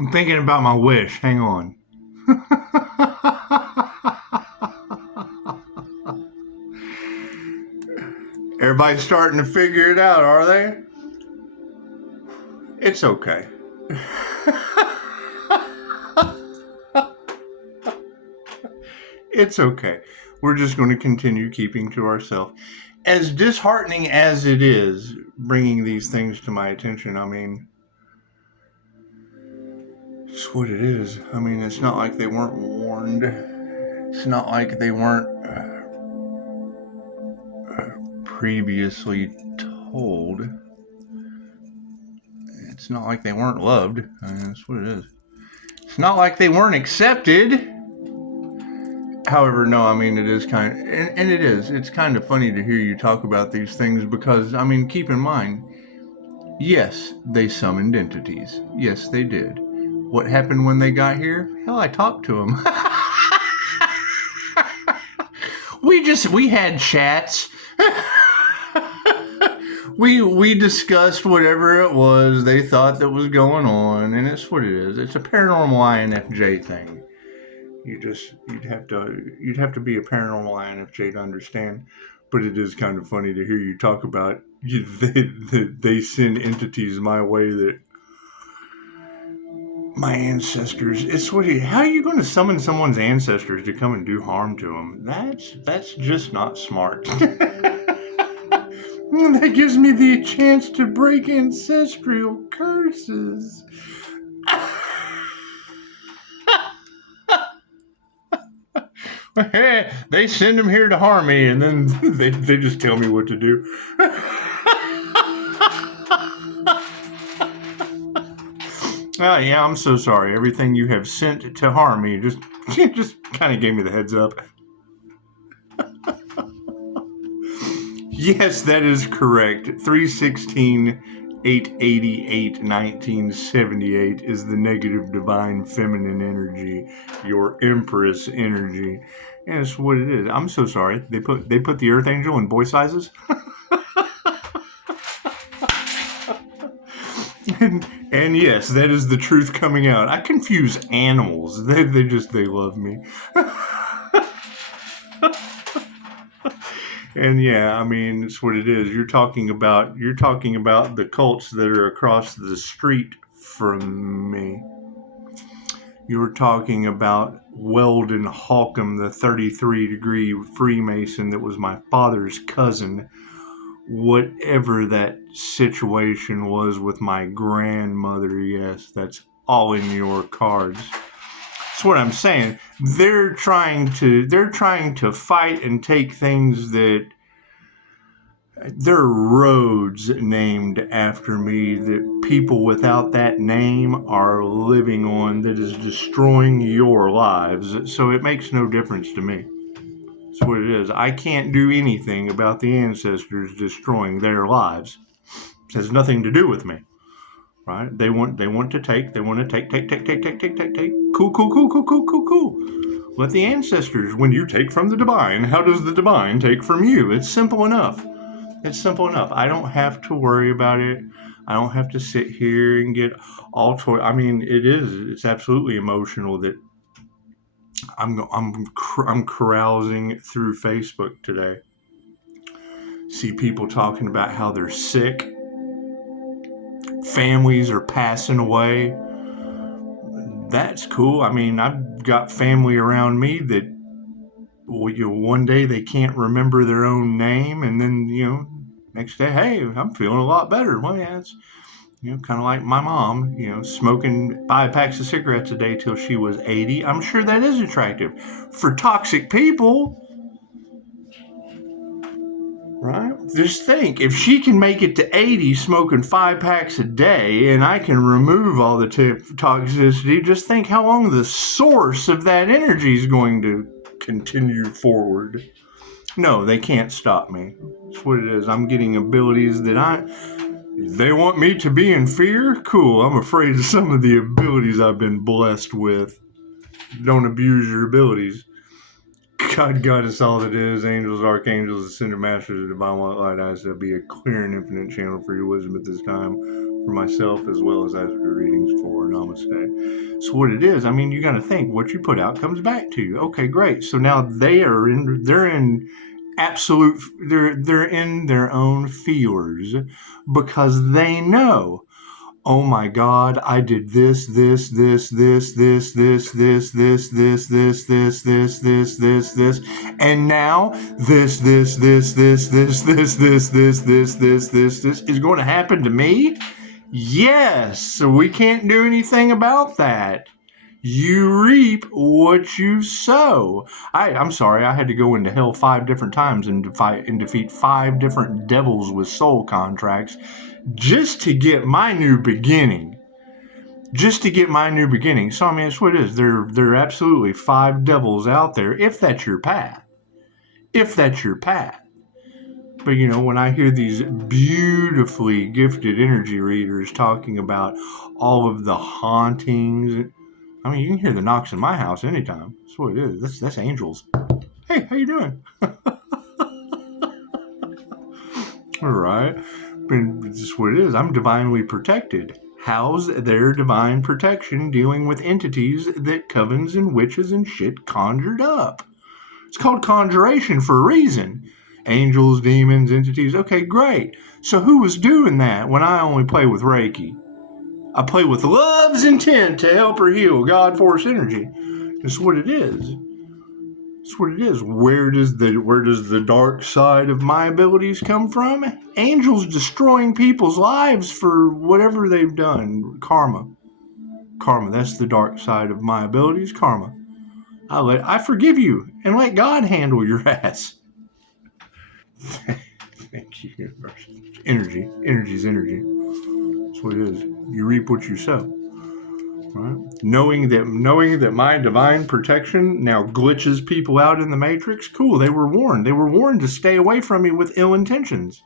I'm thinking about my wish. Hang on. Everybody's starting to figure it out, are they? It's okay. It's okay. We're just going to continue keeping to ourselves. As disheartening as it is, bringing these things to my attention, I mean, it's what it is. I mean, it's not like they weren't warned. It's not like they weren't previously told. It's not like they weren't loved. I mean, that's what it is. It's not like they weren't accepted. However, no, I mean, it is kind of, and it is. It's kind of funny to hear you talk about these things because, I mean, keep in mind, yes, they summoned entities. Yes, they did. What happened when they got here? Hell, I talked to them. we had chats. we discussed whatever it was they thought that was going on, and it's what it is. It's a paranormal INFJ thing. You'd have to be a paranormal INFJ to understand. But it is kind of funny to hear you talk about they send entities my way that my ancestors. It's what how are you going to summon someone's ancestors to come and do harm to them? That's just not smart. That gives me the chance to break ancestral curses. They send them here to harm me, and then they just tell me what to do. Oh, yeah, I'm so sorry. Everything you have sent to harm me just kind of gave me the heads up. Yes, that is correct. 316-888-1978 is the negative divine feminine energy, your empress energy. And it's what it is. I'm so sorry. They put the earth angel in boy sizes. And yes, that is the truth coming out. I confuse animals. They love me. And yeah, I mean, it's what it is. You're talking about the cults that are across the street from me. You're talking about Weldon Holcomb, the 33-degree Freemason that was my father's cousin. Whatever that situation was with my grandmother, yes, that's all in your cards. That's what I'm saying. They're trying to fight and take things that there are roads named after me that people without that name are living on that is destroying your lives. So it makes no difference to me. That's what it is. I can't do anything about the ancestors destroying their lives. It has nothing to do with me. Right? They want to take. Take. Cool. Let the ancestors, when you take from the divine, how does the divine take from you? It's simple enough. I don't have to worry about it. I don't have to sit here and get all I mean, it's absolutely emotional that I'm carousing through Facebook today. See people talking about how they're sick. Families are passing away. That's cool. I mean, I've got family around me that, one day they can't remember their own name, and then, next day, hey, I'm feeling a lot better. Well, yeah, it's, kind of like my mom, smoking 5 packs of cigarettes a day till she was 80. I'm sure that is attractive for toxic people. Right? Just think, if she can make it to 80 smoking 5 packs a day and I can remove all the toxicity, just think how long the source of that energy is going to continue forward. No, they can't stop me. That's what it is. I'm getting abilities that they want me to be in fear? Cool. I'm afraid of some of the abilities I've been blessed with. Don't abuse your abilities. God is all that is. Angels, archangels, ascended masters of divine light eyes, that be a clear and infinite channel for your wisdom at this time. From for myself as well as I do readings for Namaste. So what it is, I mean, you got to think what you put out comes back to you. Okay, great. So now they're in their own feelers because they know, oh my God, I did this, and now this is going to happen to me? Yes, so we can't do anything about that. You reap what you sow. I'm sorry, I had to go into hell 5 different times and defeat 5 different devils with soul contracts just to get my new beginning. So I mean, it's what it is. There are absolutely 5 devils out there, if that's your path. But you know, when I hear these beautifully gifted energy readers talking about all of the hauntings, I mean, you can hear the knocks in my house anytime. That's what it is. That's angels. Hey, how you doing? All right. But this is what it is. I'm divinely protected. How's their divine protection dealing with entities that covens and witches and shit conjured up? It's called conjuration for a reason. Angels, demons, entities. Okay, great. So who was doing that when I only play with Reiki? I play with love's intent to help her heal God force energy. That's what it is. Where does the dark side of my abilities come from? Angels destroying people's lives for whatever they've done. Karma. That's the dark side of my abilities. Karma. I forgive you and let God handle your ass. Thank you, universe. Energy. Energy's energy. That's what it is. You reap what you sow. Right? Knowing that my divine protection now glitches people out in the matrix, cool. They were warned. They were warned to stay away from me with ill intentions.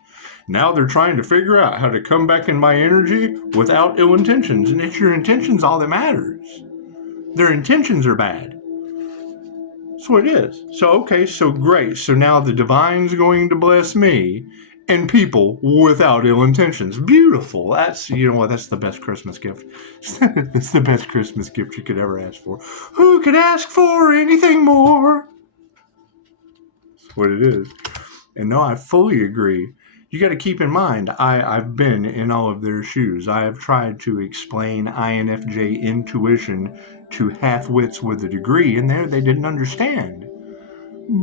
Now they're trying to figure out how to come back in my energy without ill intentions. And it's your intentions all that matters. Their intentions are bad. That's what it is. So, okay, so great. So now the divine's going to bless me and people without ill intentions. Beautiful. That's, you know what, that's the best Christmas gift. That's the best Christmas gift you could ever ask for. Who could ask for anything more? That's what it is. And no, I fully agree. You got to keep in mind, I've been in all of their shoes. I have tried to explain INFJ intuition to half-wits with a degree, and there they didn't understand.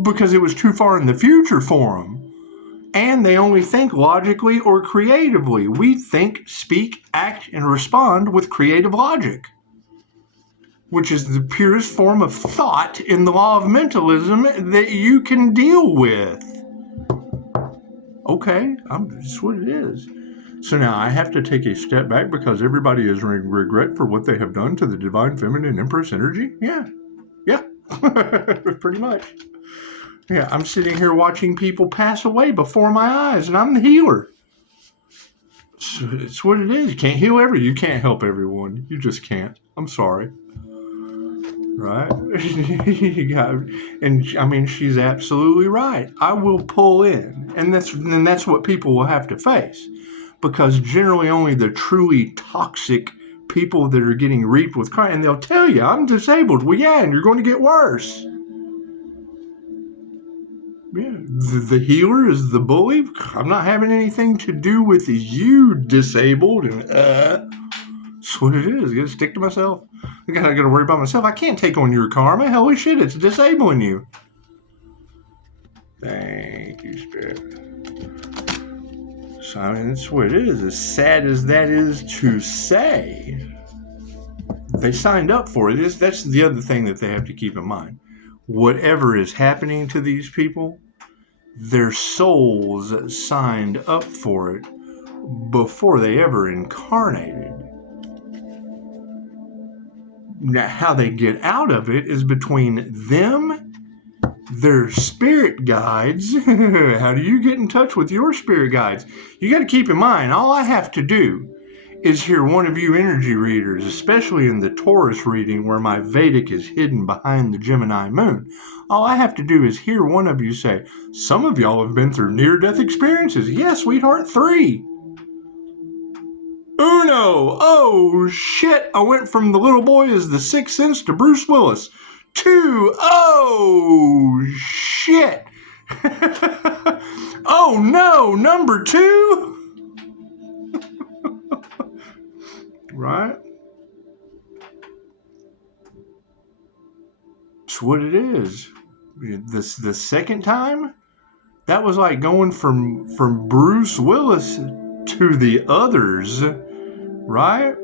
Because it was too far in the future for them. And they only think logically or creatively. We think, speak, act, and respond with creative logic, which is the purest form of thought in the law of mentalism that you can deal with. Okay, that's what it is. So now I have to take a step back because everybody is regret for what they have done to the divine feminine empress energy? Yeah, pretty much. Yeah, I'm sitting here watching people pass away before my eyes, and I'm the healer. It's what it is. You can't heal you can't help everyone. You just can't. I'm sorry. Right? And I mean, she's absolutely right. I will pull in, and that's what people will have to face, because generally only the truly toxic people that are getting reaped with crime, and they'll tell you, I'm disabled. Well, yeah, and you're going to get worse. Yeah, the healer is the bully. I'm not having anything to do with you, disabled. And that's what it is. I gotta stick to myself. I gotta worry about myself. I can't take on your karma. Holy shit, it's disabling you. Thank you, Spirit. So I mean, that's what it is. As sad as that is to say, they signed up for it. That's the other thing that they have to keep in mind. Whatever is happening to these people, their souls signed up for it before they ever incarnated. Now, how they get out of it is between them, their spirit guides. How do you get in touch with your spirit guides? You got to keep in mind, all I have to do is hear one of you energy readers, especially in the Taurus reading where my Vedic is hidden behind the Gemini moon. All I have to do is hear one of you say, some of y'all have been through near-death experiences. Yeah, sweetheart, 3. Uno. no, oh shit, I went from the little boy as the Sixth Sense to Bruce Willis. 2, oh shit. Oh no, number 2. Right? That's what it is. The second time, that was like going from Bruce Willis to the others, right?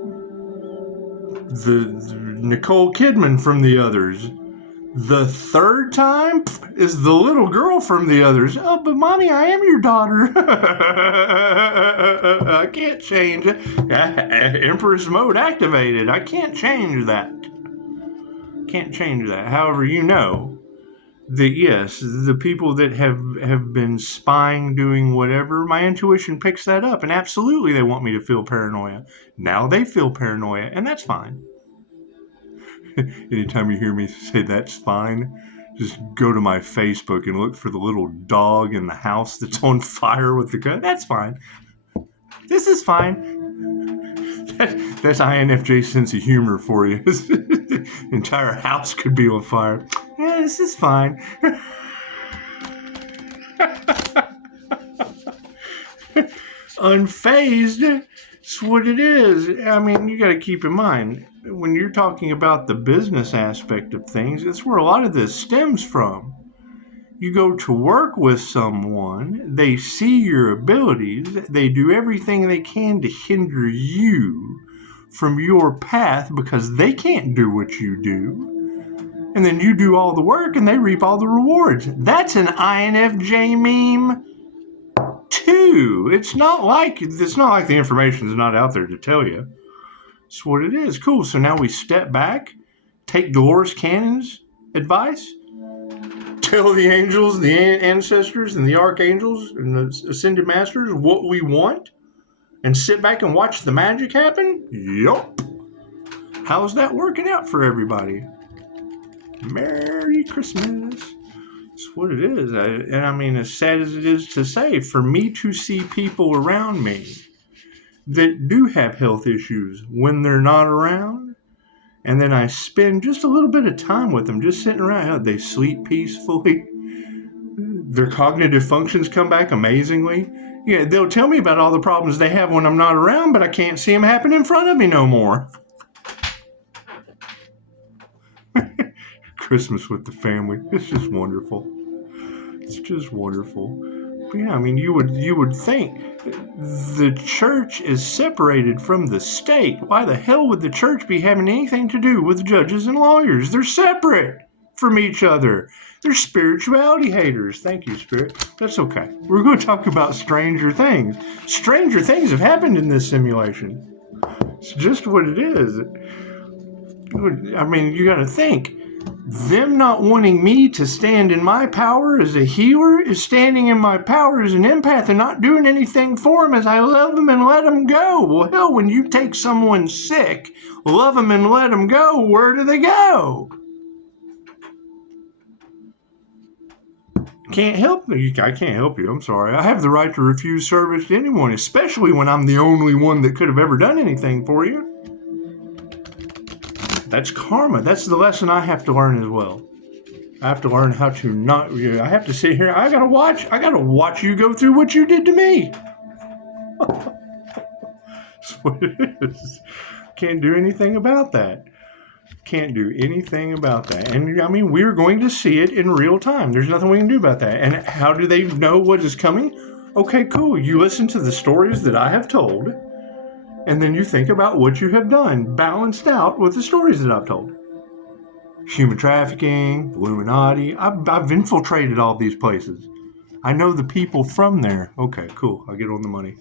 The Nicole Kidman from the others. The third time is the little girl from the others. Oh, but mommy, I am your daughter. I can't change it. Empress mode activated. I can't change that. Can't change that. However, you know that yes, the people that have been spying, doing whatever, my intuition picks that up, and absolutely they want me to feel paranoia. Now they feel paranoia, and that's fine. Anytime you hear me say that's fine, just go to my Facebook and look for the little dog in the house that's on fire with the gun. That's fine. This is fine. That's INFJ sense of humor for you. The entire house could be on fire. Yeah, this is fine. Unfazed. It's what it is. I mean, you got to keep in mind, when you're talking about the business aspect of things, it's where a lot of this stems from. You go to work with someone, they see your abilities, they do everything they can to hinder you from your path because they can't do what you do. And then you do all the work and they reap all the rewards. That's an INFJ meme too. It's not like the information is not out there to tell you. It's what it is. Cool. So now we step back, take Dolores Cannon's advice, tell the angels, the ancestors, and the archangels, and the ascended masters what we want, and sit back and watch the magic happen? Yup. How's that working out for everybody? Merry Christmas. That's what it is. And I mean, as sad as it is to say, for me to see people around me that do have health issues when they're not around, and then I spend just a little bit of time with them, just sitting around, they sleep peacefully, their cognitive functions come back amazingly. Yeah, they'll tell me about all the problems they have when I'm not around, but I can't see them happen in front of me no more. Christmas with the family. It's just wonderful. It's just wonderful. But yeah, I mean, you would think the church is separated from the state. Why the hell would the church be having anything to do with judges and lawyers? They're separate from each other. They're spirituality haters. Thank you, Spirit. That's okay. We're going to talk about stranger things. Stranger things have happened in this simulation. It's just what it is. I mean, you got to think. Them not wanting me to stand in my power as a healer is standing in my power as an empath and not doing anything for them as I love them and let them go. Well, hell, when you take someone sick, love them and let them go, where do they go? Can't help you. I can't help you. I'm sorry. I have the right to refuse service to anyone, especially when I'm the only one that could have ever done anything for you. That's karma. That's the lesson I have to learn as well. I have to learn how to not. I have to sit here. I gotta watch you go through what you did to me. That's what it is. Can't do anything about that. Can't do anything about that. And I mean, we're going to see it in real time. There's nothing we can do about that. And how do they know what is coming? Okay, cool. You listen to the stories that I have told. And then you think about what you have done, balanced out with the stories that I've told. Human trafficking, Illuminati. I've infiltrated all these places. I know the people from there. Okay, cool. I'll get on the money.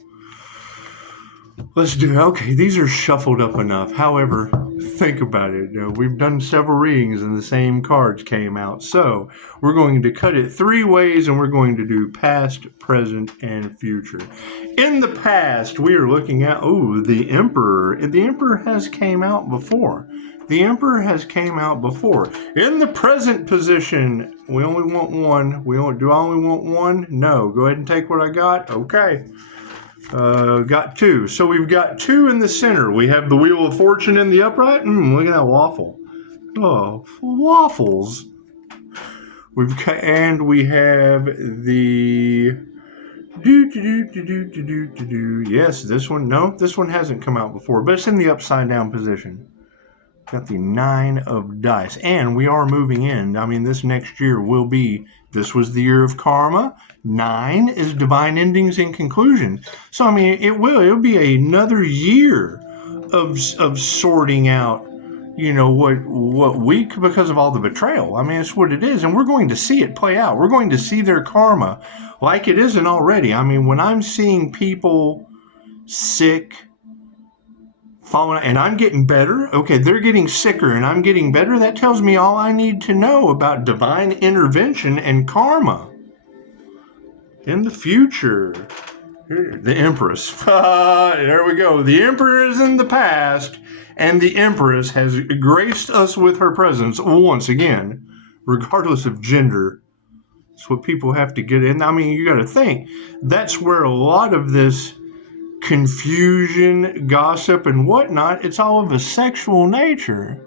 Let's do it. Okay, these are shuffled up enough. However, think about it. We've done several readings and the same cards came out. So we're going to cut it 3 ways and we're going to do past, present, and future. In the past, we are looking at, the Emperor. The Emperor has came out before. The Emperor has came out before. In the present position, we only want one. Do I only want one? No. Go ahead and take what I got. Okay. Got 2. So we've got 2 in the center. We have the Wheel of Fortune in the upright. Look at that waffle. Oh, waffles. We have the Yes, this one. No, this one hasn't come out before, but it's in the upside down position. Got the 9 of dice, and we are moving in. I mean, this next year will be. This was the year of karma. 9 is divine endings and conclusion. So I mean, it'll be another year of sorting out. What week because of all the betrayal. I mean, it's what it is, and we're going to see it play out. We're going to see their karma like it isn't already. I mean, when I'm seeing people sick, falling, and I'm getting better, okay, they're getting sicker and I'm getting better, that tells me all I need to know about divine intervention and karma in the future. Here, the Empress. There we go. The Emperor is in the past, and the Empress has graced us with her presence once again, regardless of gender. It's what people have to get in. I mean, you got to think, that's where a lot of this confusion, gossip, and whatnot, it's all of a sexual nature.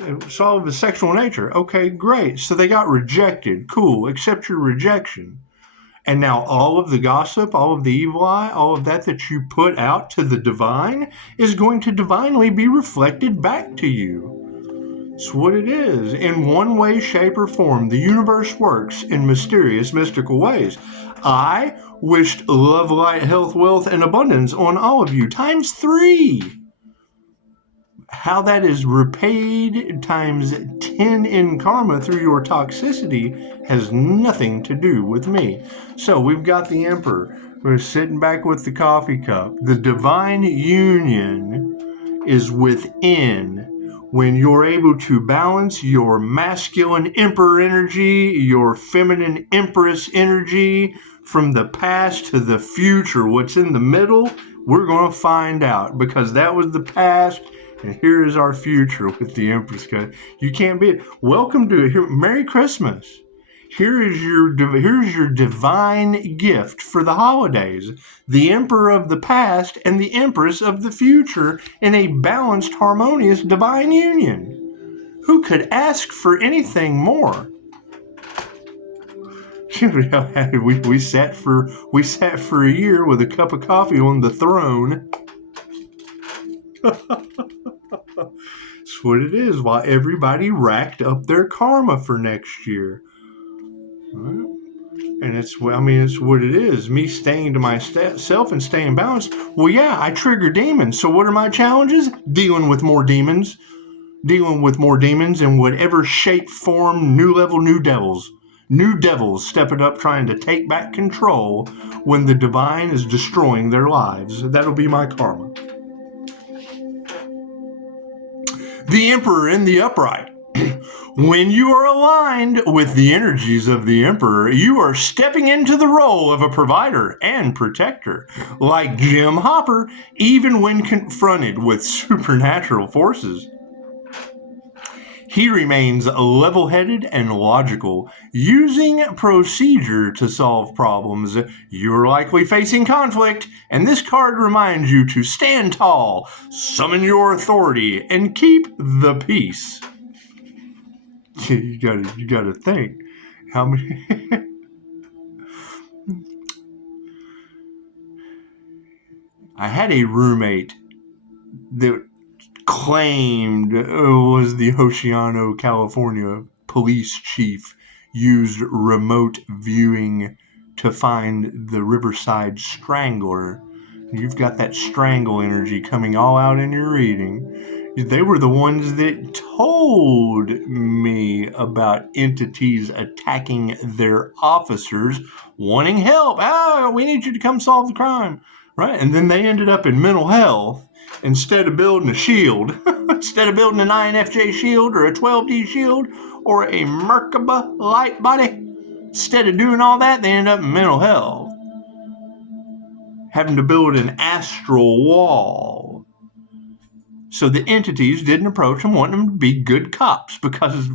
It's all of a sexual nature. Okay, great. So they got rejected. Cool. Accept your rejection. And now all of the gossip, all of the evil eye, all of that you put out to the divine is going to divinely be reflected back to you. It's what it is. In one way, shape, or form, the universe works in mysterious, mystical ways. I wished love, light, health, wealth, and abundance on all of you, times 3. How that is repaid times 10 in karma through your toxicity has nothing to do with me. So we've got the Emperor. We're sitting back with the coffee cup. The divine union is within. When you're able to balance your masculine Emperor energy, your feminine Empress energy, from the past to the future, what's in the middle, we're going to find out, because that was the past. And here is our future with the Empress. You can't beat it. Welcome to here. Merry Christmas. Here's your divine gift for the holidays. The Emperor of the past and the Empress of the future in a balanced, harmonious divine union. Who could ask for anything more? We sat for a year with a cup of coffee on the throne. That's what it is, while everybody racked up their karma for next year. And it's what it is. Me staying to myself and staying balanced. Well, yeah, I trigger demons. So what are my challenges? Dealing with more demons in whatever shape, form, new level, new devils. New devils stepping up trying to take back control when the divine is destroying their lives. That'll be my karma. The Emperor in the upright. When you are aligned with the energies of the Emperor, you are stepping into the role of a provider and protector. Like Jim Hopper, even when confronted with supernatural forces, he remains level-headed and logical, using procedure to solve problems. You're likely facing conflict, and this card reminds you to stand tall, summon your authority, and keep the peace. You gotta think. How many? I had a roommate that claimed was the Oceano, California police chief, used remote viewing to find the Riverside Strangler. You've got that strangle energy coming all out in your reading. They were the ones that told me about entities attacking their officers, wanting help. We need you to come solve the crime. Right? And then they ended up in mental health. Instead of building a shield, instead of building an INFJ shield or a 12D shield or a Merkaba light body, instead of doing all that, they end up in mental health. Having to build an astral wall. So the entities didn't approach them, wanting them to be good cops, because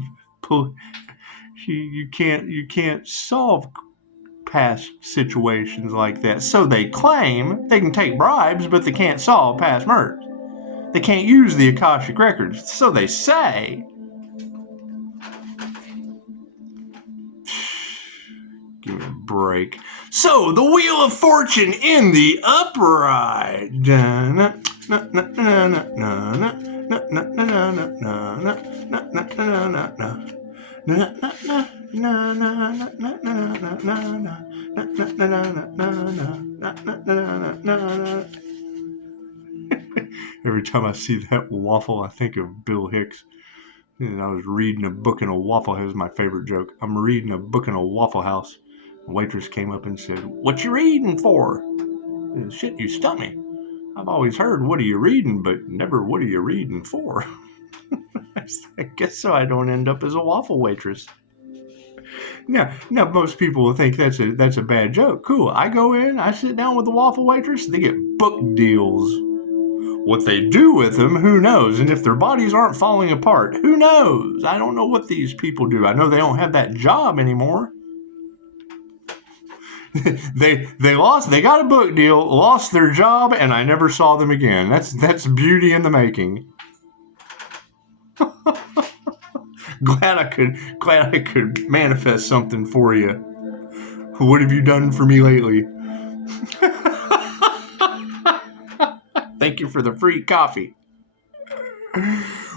you can't solve past situations like that. So they claim they can take bribes, but they can't solve past murders. They can't use the Akashic Records. So they say. Give me a break. So, the Wheel of Fortune in the upright. Every time I see that waffle, I think of Bill Hicks. And I was reading a book in a Waffle House. My favorite joke. I'm reading a book in a Waffle House. The waitress came up and said, "What you reading for?" And, "Shit, you stumped me. I've always heard, what are you reading, but never, what are you reading for?" I guess so I don't end up as a waffle waitress. Now, most people will think that's a bad joke. Cool. I go in, I sit down with the waffle waitress, they get book deals. What they do with them, who knows? And if their bodies aren't falling apart, who knows? I don't know what these people do. I know they don't have that job anymore. they got a book deal, lost their job, and I never saw them again. That's beauty in the making. Glad I could manifest something for you. What have you done for me lately? Thank you for the free coffee.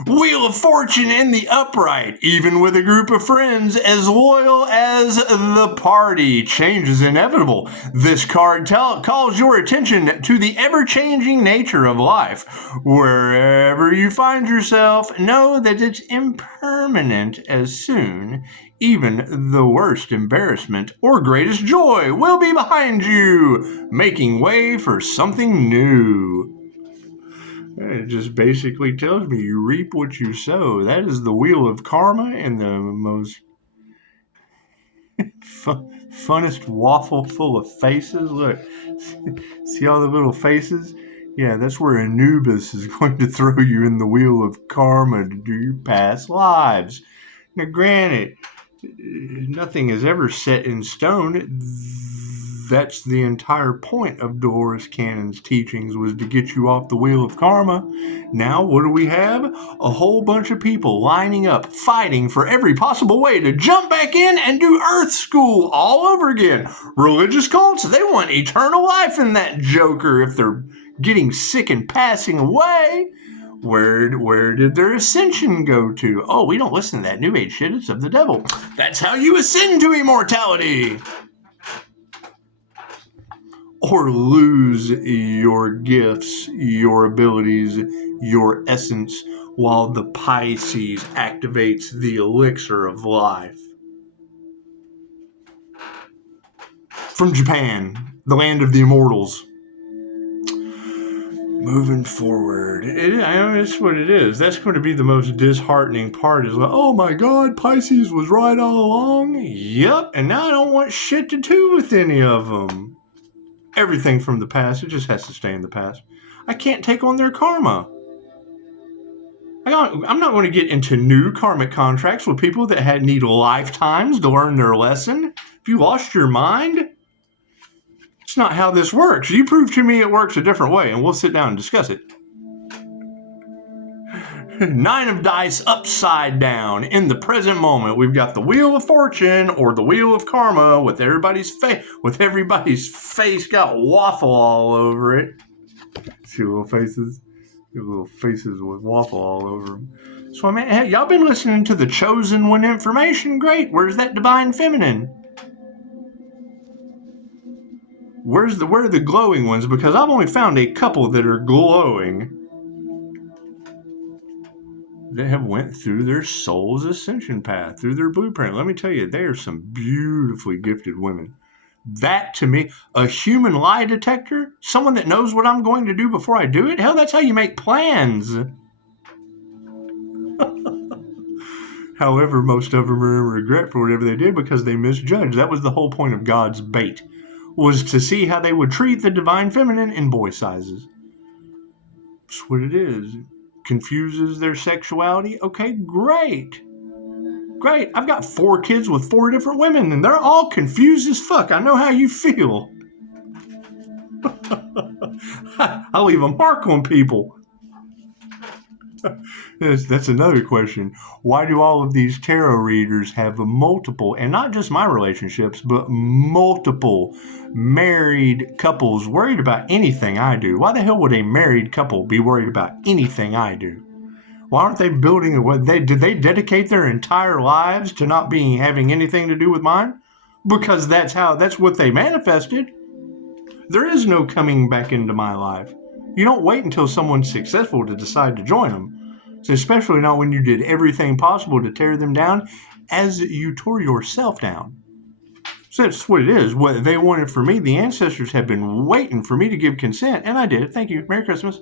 Wheel of Fortune in the upright, even with a group of friends as loyal as the party. Change is inevitable. This card calls your attention to the ever-changing nature of life. Wherever you find yourself, know that it's impermanent as soon. Even the worst embarrassment or greatest joy will be behind you, making way for something new. It just basically tells me you reap what you sow. That is the wheel of karma and the most funnest waffle full of faces. Look, see all the little faces? Yeah, that's where Anubis is going to throw you in the wheel of karma to do your past lives. Now, granted, nothing is ever set in stone. That's the entire point of Dolores Cannon's teachings, was to get you off the wheel of karma. Now, what do we have? A whole bunch of people lining up, fighting for every possible way to jump back in and do Earth School all over again. Religious cults, they want eternal life in that joker if they're getting sick and passing away. Where did their ascension go to? Oh, we don't listen to that New Age shit. It's of the devil. That's how you ascend to immortality. Or lose your gifts, your abilities, your essence, while the Pisces activates the elixir of life. From Japan, the land of the immortals. Moving forward, it's what it is. That's going to be the most disheartening part. Is like, oh my God, Pisces was right all along. Yep, and now I don't want shit to do with any of them. Everything from the past, it just has to stay in the past. I can't take on their karma. I'm not going to get into new karmic contracts with people that need lifetimes to learn their lesson. If you lost your mind, it's not how this works. You prove to me it works a different way, and we'll sit down and discuss it. 9 of dice upside down. In the present moment, we've got the Wheel of Fortune or the Wheel of Karma with everybody's face got waffle all over it. See little faces? Little faces with waffle all over them. So, I mean, hey, y'all been listening to the Chosen One information? Great. Where's that Divine Feminine? Where are the glowing ones? Because I've only found a couple that are glowing. They have went through their soul's ascension path, through their blueprint. Let me tell you, they are some beautifully gifted women. That, to me, a human lie detector, someone that knows what I'm going to do before I do it, hell, that's how you make plans. However, most of them are in regret for whatever they did because they misjudged. That was the whole point of God's bait, was to see how they would treat the Divine Feminine in boy sizes. That's what it is. Confuses their sexuality? Okay, great. Great, I've got 4 kids with 4 different women, and they're all confused as fuck. I know how you feel. I leave a mark on people. That's another question. Why do all of these tarot readers have multiple, and not just my relationships, but multiple married couples worried about anything I do? Why the hell would a married couple be worried about anything I do? Why aren't they building did they dedicate their entire lives to not having anything to do with mine? Because that's what they manifested. There is no coming back into my life. You don't wait until someone's successful to decide to join them. So especially not when you did everything possible to tear them down as you tore yourself down. So that's what it is. What they wanted for me, the ancestors have been waiting for me to give consent, and I did. Thank you. Merry Christmas.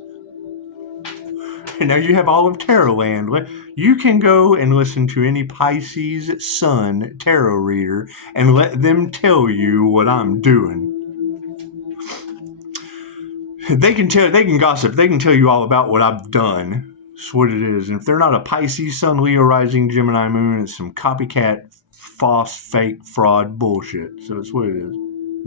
And now you have all of Tarot Land. You can go and listen to any Pisces Sun tarot reader and let them tell you what I'm doing. They can gossip. They can tell you all about what I've done. That's what it is. And if they're not a Pisces, Sun, Leo, Rising, Gemini, Moon, it's some copycat, false, fake, fraud bullshit. So that's what it is.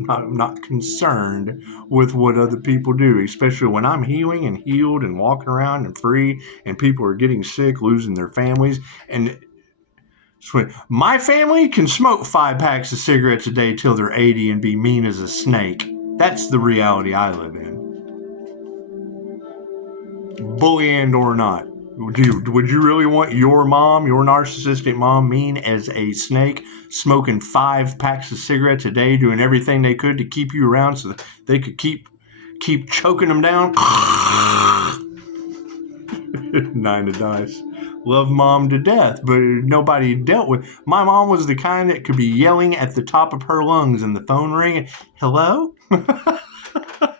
I'm not concerned with what other people do, especially when I'm healing and healed and walking around and free, and people are getting sick, losing their families. And my family can smoke 5 packs of cigarettes a day till they're 80 and be mean as a snake. That's the reality I live in. Bully and or not. Would you really want your narcissistic mom, mean as a snake, smoking 5 packs of cigarettes a day, doing everything they could to keep you around so that they could keep choking them down? 9 of dice. Love mom to death, but nobody dealt with. My mom was the kind that could be yelling at the top of her lungs and the phone ringing. Hello?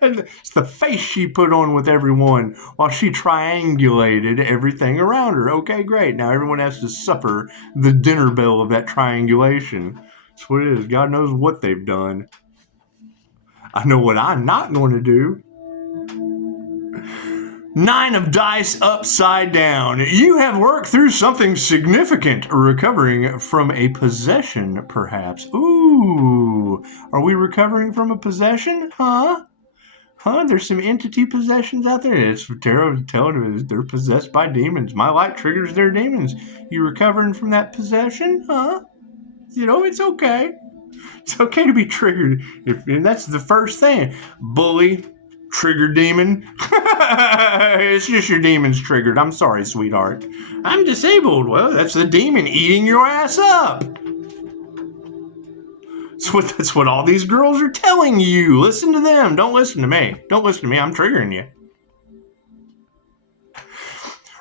It's the face she put on with everyone while she triangulated everything around her. Okay, great. Now everyone has to suffer the dinner bill of that triangulation. That's what it is. God knows what they've done. I know what I'm not going to do. 9 of dice upside down. You have worked through something significant, recovering from a possession, perhaps. Ooh, are we recovering from a possession? There's some entity possessions out there. It's tarot telling us they're possessed by demons. My light triggers their demons. You recovering from that possession? It's okay. It's okay to be triggered. And that's the first thing. Bully, trigger demon. It's just your demon's triggered. I'm sorry, sweetheart. I'm disabled. Well, that's the demon eating your ass up. That's what all these girls are telling you. Listen to them. Don't listen to me. Don't listen to me. I'm triggering you.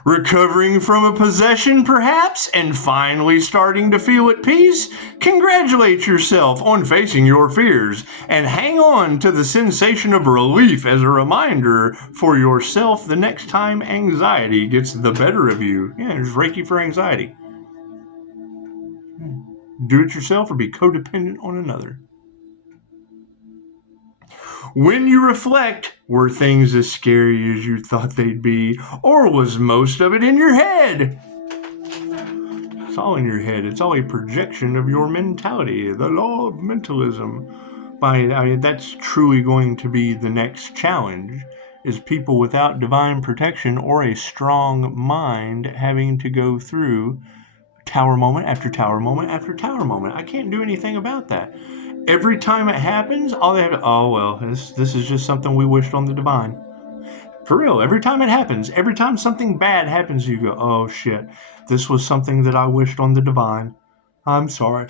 Recovering from a possession, perhaps, and finally starting to feel at peace? Congratulate yourself on facing your fears and hang on to the sensation of relief as a reminder for yourself the next time anxiety gets the better of you. Yeah, there's Reiki for anxiety. Do it yourself or be codependent on another. When you reflect, were things as scary as you thought they'd be, or was most of it in your head? It's all in your head. It's all a projection of your mentality, the law of mentalism. That's truly going to be the next challenge, is people without divine protection or a strong mind having to go through tower moment after tower moment after tower moment. I can't do anything about that. Every time it happens, all they have to, this is just something we wished on the divine. For real, every time it happens, every time something bad happens, you go, oh shit, this was something that I wished on the divine. I'm sorry.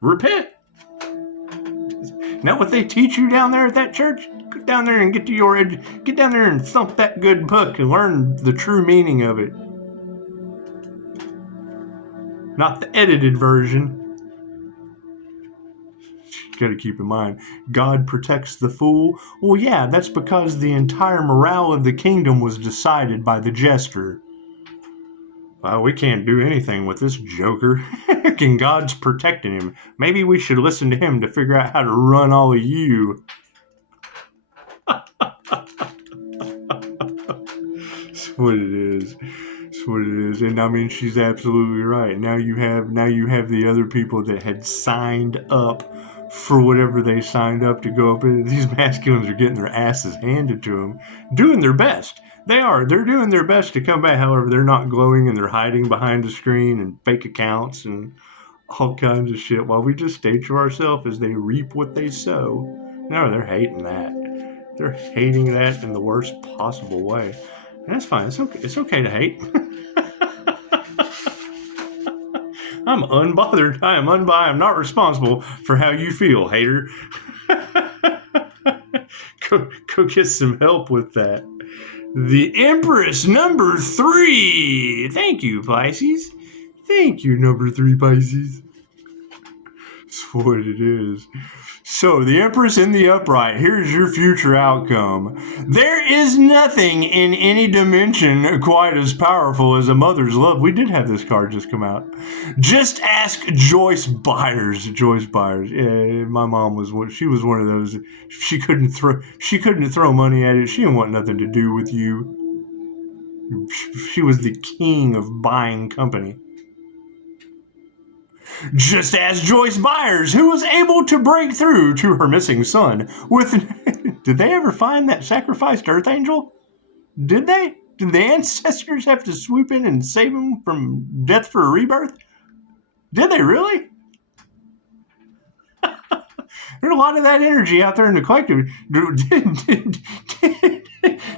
Repent. Isn't that what they teach you down there at that church? Go down there and get down there and thump that good book and learn the true meaning of it. Not the edited version. You got to keep in mind, God protects the fool. Well, yeah, that's because the entire morale of the kingdom was decided by the jester. Well, we can't do anything with this joker. And God's protecting him. Maybe we should listen to him to figure out how to run all of you. That's what it is. That's what it is. And I mean, she's absolutely right. Now you have the other people that had signed up for whatever they signed up to go up. These masculines are getting their asses handed to them, doing their best. They're doing their best to come back. However, they're not glowing and they're hiding behind the screen and fake accounts and all kinds of shit while we just stay to ourselves as they reap what they sow. No, they're hating that. They're hating that in the worst possible way. And that's fine. It's okay. It's okay to hate. I'm unbothered. I am I'm not responsible for how you feel, hater. Go get some help with that. The Empress number 3. Thank you, Pisces. Thank you, number 3, Pisces. That's what it is. So, the Empress in the upright. Here's your future outcome. There is nothing in any dimension quite as powerful as a mother's love. We did have this card just come out. Just ask Joyce Byers. Joyce Byers. Yeah, my mom was one of those. She couldn't throw money at it. She didn't want nothing to do with you. She was the king of buying company. Just as Joyce Byers, who was able to break through to her missing son with... Did they ever find that sacrificed Earth Angel? Did they? Did the ancestors have to swoop in and save him from death for a rebirth? Did they really? There's a lot of that energy out there in the collective.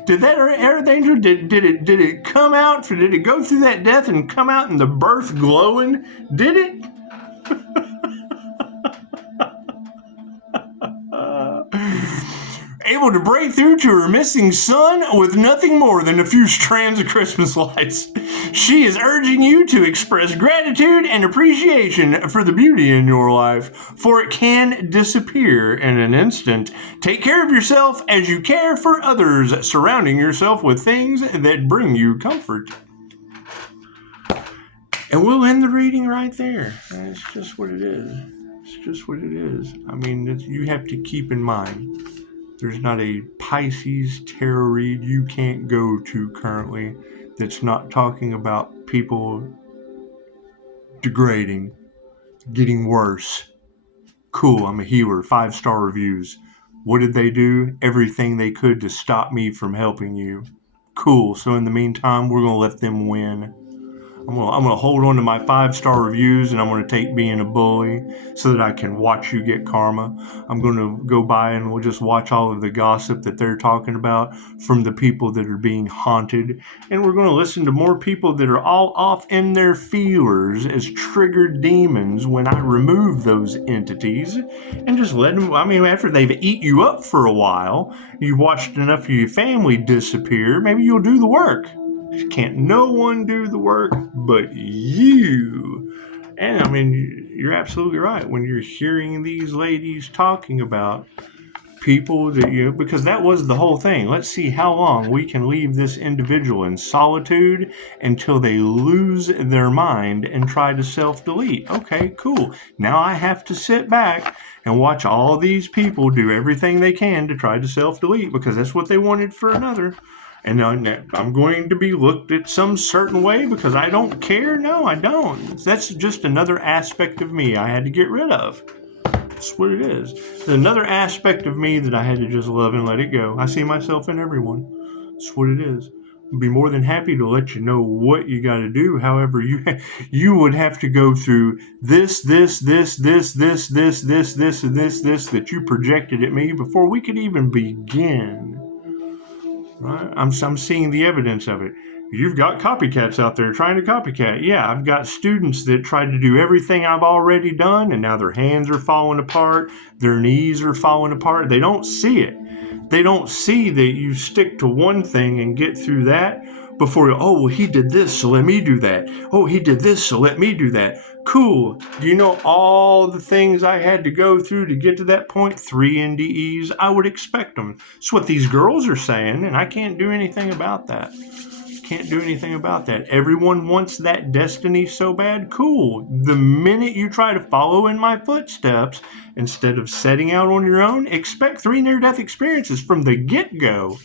Did that Earth Angel, did it come out, did it go through that death and come out in the birth glowing? Did it? Able to break through to her missing son with nothing more than a few strands of Christmas lights. She is urging you to express gratitude and appreciation for the beauty in your life, for it can disappear in an instant. Take care of yourself as you care for others, surrounding yourself with things that bring you comfort. And we'll end the reading right there. It's just what it is. It's just what it is. I mean, you have to keep in mind, there's not a Pisces tarot read you can't go to currently that's not talking about people degrading, getting worse. Cool, I'm a healer, 5-star reviews. What did they do? Everything they could to stop me from helping you. Cool, so in the meantime, we're going to let them win. I'm gonna hold on to my 5-star reviews, and I'm gonna take being a bully so that I can watch you get karma. I'm gonna go by and we'll just watch all of the gossip that they're talking about from the people that are being haunted, and we're gonna listen to more people that are all off in their feelers as triggered demons when I remove those entities, and just let them. I mean, after they've eat you up for a while, you've watched enough of your family disappear. Maybe you'll do the work. Can't no one do the work but you. And I mean, you're absolutely right when you're hearing these ladies talking about people that because that was the whole thing. Let's see how long we can leave this individual in solitude until they lose their mind and try to self-delete. Okay, cool. Now I have to sit back and watch all these people do everything they can to try to self-delete because that's what they wanted for another. And I'm going to be looked at some certain way because I don't care? No, I don't. That's just another aspect of me I had to get rid of. That's what it is. There's another aspect of me that I had to just love and let it go. I see myself in everyone. That's what it is. I'd be more than happy to let you know what you got to do. However, you would have to go through this that you projected at me before we could even begin. Right? I'm seeing the evidence of it. You've got copycats out there trying to copycat. Yeah, I've got students that tried to do everything I've already done, and now their hands are falling apart, their knees are falling apart. They don't see it. They don't see that you stick to one thing and get through that before, oh, well, he did this, so let me do that. Oh, he did this, so let me do that. Cool. Do you know all the things I had to go through to get to that point? 3 NDEs. I would expect them. It's what these girls are saying, and I can't do anything about that. Can't do anything about that. Everyone wants that destiny so bad. Cool. The minute you try to follow in my footsteps, instead of setting out on your own, expect 3 near-death experiences from the get-go.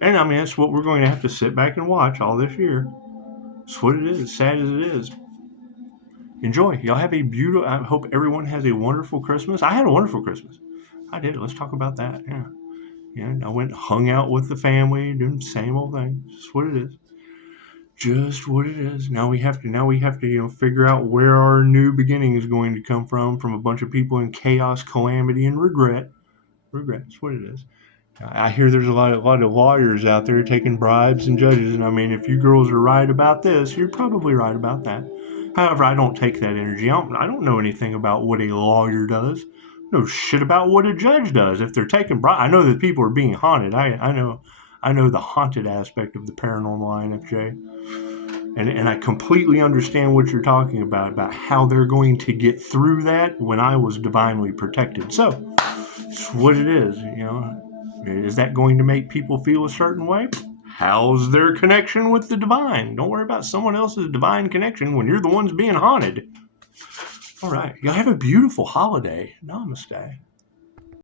And I mean, that's what we're going to have to sit back and watch all this year. It's what it is, sad as it is. Enjoy. Y'all have a beautiful, I hope everyone has a wonderful Christmas. I had a wonderful Christmas. I did. Let's talk about that. Yeah. Yeah. I went and hung out with the family, doing the same old thing. Just what it is. Just what it is. Now we have to figure out where our new beginning is going to come from a bunch of people in chaos, calamity, and regret. Regret. That's what it is. I hear there's a lot of lawyers out there taking bribes and judges, and I mean, if you girls are right about this, you're probably right about that. However, I don't take that energy. I don't know anything about what a lawyer does. No shit about what a judge does. If they're taking bribes, I know that people are being haunted. I know the haunted aspect of the paranormal INFJ. And I completely understand what you're talking about how they're going to get through that when I was divinely protected. So, it's what it is, Is that going to make people feel a certain way? How's their connection with the divine? Don't worry about someone else's divine connection when you're the ones being haunted. All right. Y'all have a beautiful holiday. Namaste.